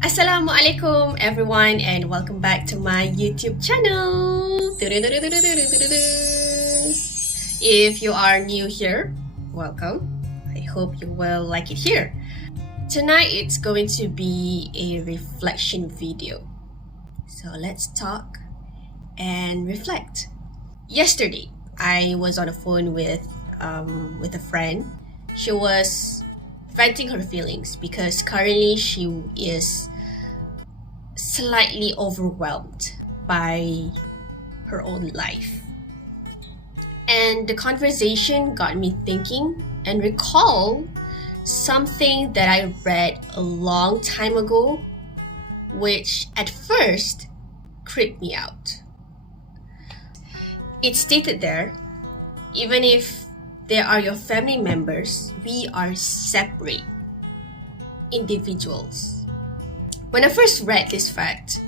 Assalamualaikum everyone and welcome back to my YouTube channel. If you are new here, welcome. I hope you will like it here. Tonight it's going to be a reflection video. So let's talk and reflect. Yesterday, I was on the phone with a friend. She was venting her feelings because currently she is slightly overwhelmed by her own life. And the conversation got me thinking and recall something that I read a long time ago, which at first creeped me out. It stated there, even if they are your family members, we are separate individuals. When I first read this fact,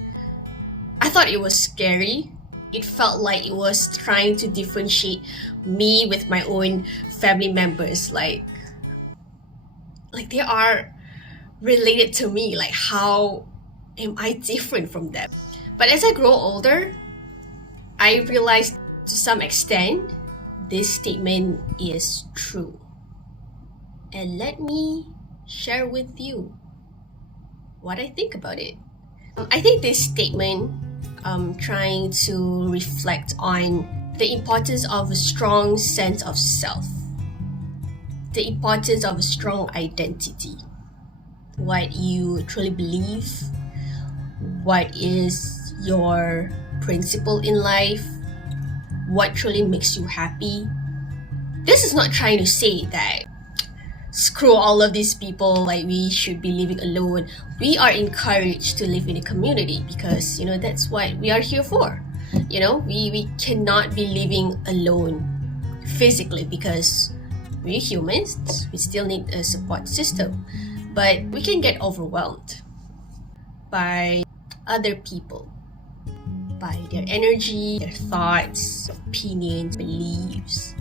I thought it was scary. It felt like it was trying to differentiate me with my own family members, like they are related to me. Like, how am I different from them? But as I grow older, I realized to some extent this statement is true. And let me share with you what I think about it. I think this statement trying to reflect on the importance of a strong sense of self, the importance of a strong identity, what you truly believe, what is your principle in life, what truly makes you happy. This is not trying to say that screw all of these people, like we should be living alone. We are encouraged to live in a community because that's what we are here for. We cannot be living alone physically because we're humans. We still need a support system, but we can get overwhelmed by other people, by their energy, their thoughts, opinions, beliefs.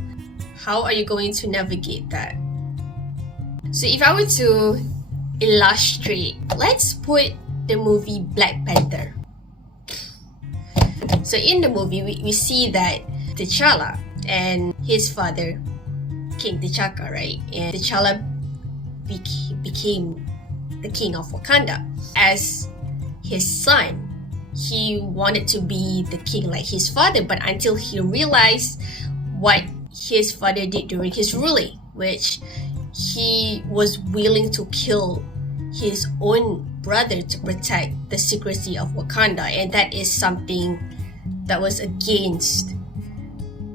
How are you going to navigate that? So if I were to illustrate, let's put the movie Black Panther. So in the movie, we see that T'Challa and his father, King T'Chaka, right? And T'Challa became the king of Wakanda. As his son, he wanted to be the king like his father, but until he realized what his father did during his ruling, which he was willing to kill his own brother to protect the secrecy of Wakanda, and that is something that was against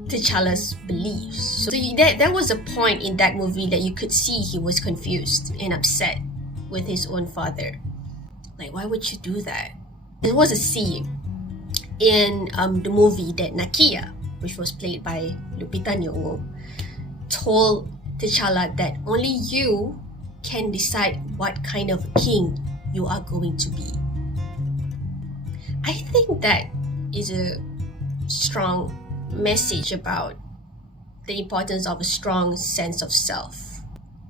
T'Challa's beliefs. So there was a point in that movie that you could see he was confused and upset with his own father. Like, why would you do that? There was a scene in the movie that Nakia, which was played by Lupita Nyong'o, told T'Challa that only you can decide what kind of king you are going to be. I think that is a strong message about the importance of a strong sense of self.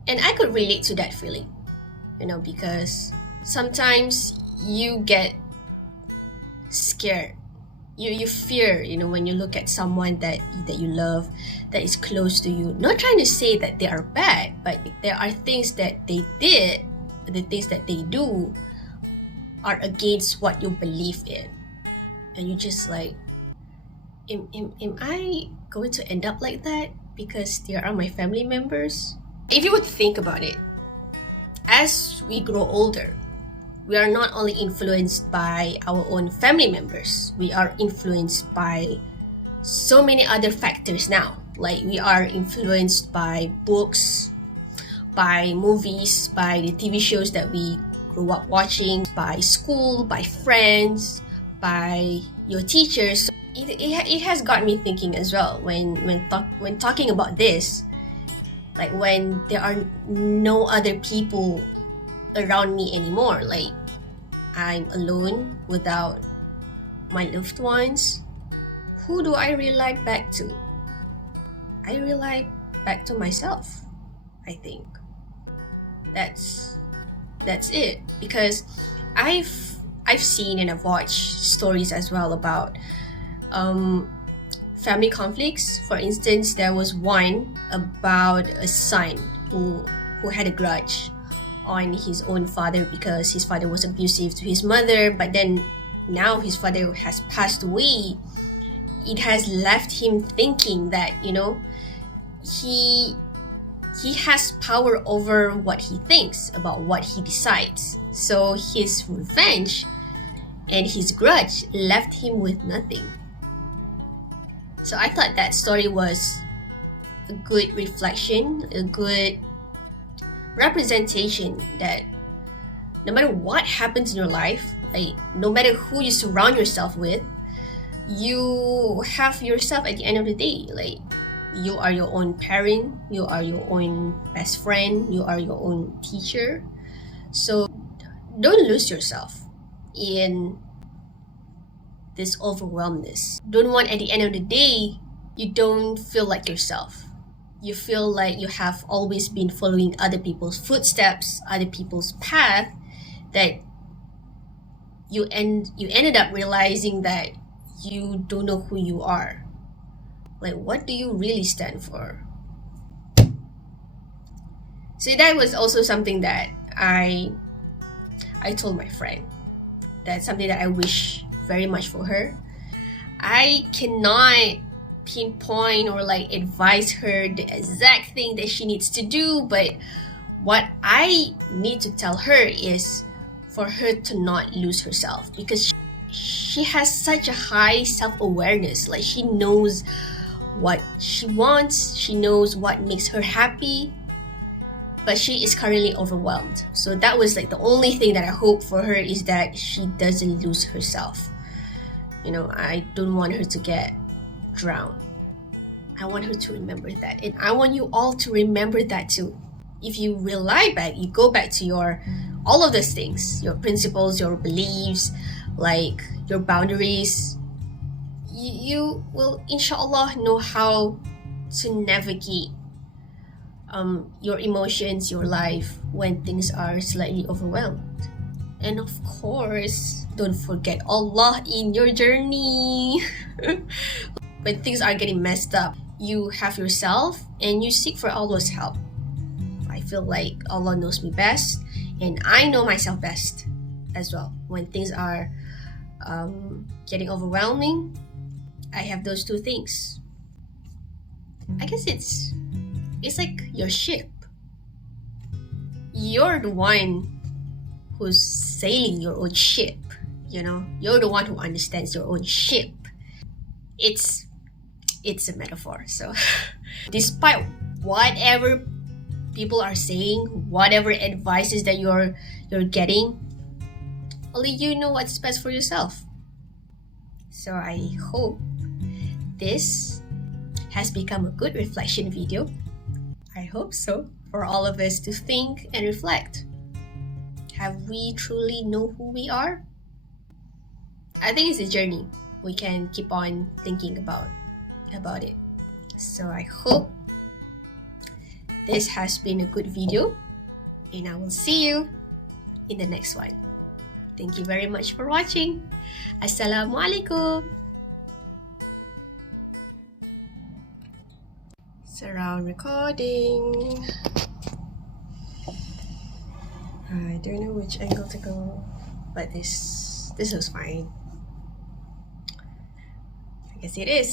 And I could relate to that feeling, because sometimes you get scared. You fear, when you look at someone that you love, that is close to you. Not trying to say that they are bad, but there are things that they did, the things that they do are against what you believe in. And you just like, am I going to end up like that because they are my family members? If you would think about it, as we grow older, we are not only influenced by our own family members, we are influenced by so many other factors now. Like, we are influenced by books, by movies, by the TV shows that we grew up watching, by school, by friends, by your teachers. It has got me thinking as well when talking about this, like when there are no other people around me anymore, like I'm alone without my loved ones. Who do I rely back to? I rely back to myself, I think. That's it. Because I've seen and I've watched stories as well about family conflicts. For instance, there was one about a son who had a grudge on his own father because his father was abusive to his mother, but then now his father has passed away. It has left him thinking that, you know, he has power over what he thinks, about what he decides. So his revenge and his grudge left him with nothing. So I thought that story was a good reflection, a good representation that no matter what happens in your life, like no matter who you surround yourself with, you have yourself at the end of the day. Like, you are your own parent, you are your own best friend, you are your own teacher. So don't lose yourself in this overwhelmness. Don't want at the end of the day, you don't feel like yourself. You feel like you have always been following other people's footsteps, other people's path, that you ended up realizing that you don't know who you are. Like, what do you really stand for? So that was also something that I told my friend. That's something that I wish very much for her. I cannot pinpoint or like advise her the exact thing that she needs to do, but what I need to tell her is for her to not lose herself, because she has such a high self-awareness. Like, she knows what she wants, she knows what makes her happy, but she is currently overwhelmed. So that was like the only thing that I hope for her, is that she doesn't lose herself. You know, I don't want her to get drowned. I want her to remember that, and I want you all to remember that too. If you rely back, you go back to your all of those things, your principles, your beliefs, like your boundaries, you will inshallah know how to navigate your emotions, your life when things are slightly overwhelmed. And of course, don't forget Allah in your journey. When things are getting messed up, you have yourself and you seek for Allah's help. I feel like Allah knows me best, and I know myself best as well. When things are getting overwhelming, I have those two things. I guess it's like your ship. You're the one who's sailing your own ship, you know? You're the one who understands your own ship. It's a metaphor. So despite whatever people are saying, whatever advices that you're getting, only you know what's best for yourself. So I hope this has become a good reflection video. I hope so, for all of us to think and reflect. Have we truly know who we are? I think it's a journey. We can keep on thinking about it. So I hope this has been a good video, and I will see you in the next one. Thank you very much for watching. Assalamualaikum. Surround recording. I don't know which angle to go, but this looks fine. I guess it is.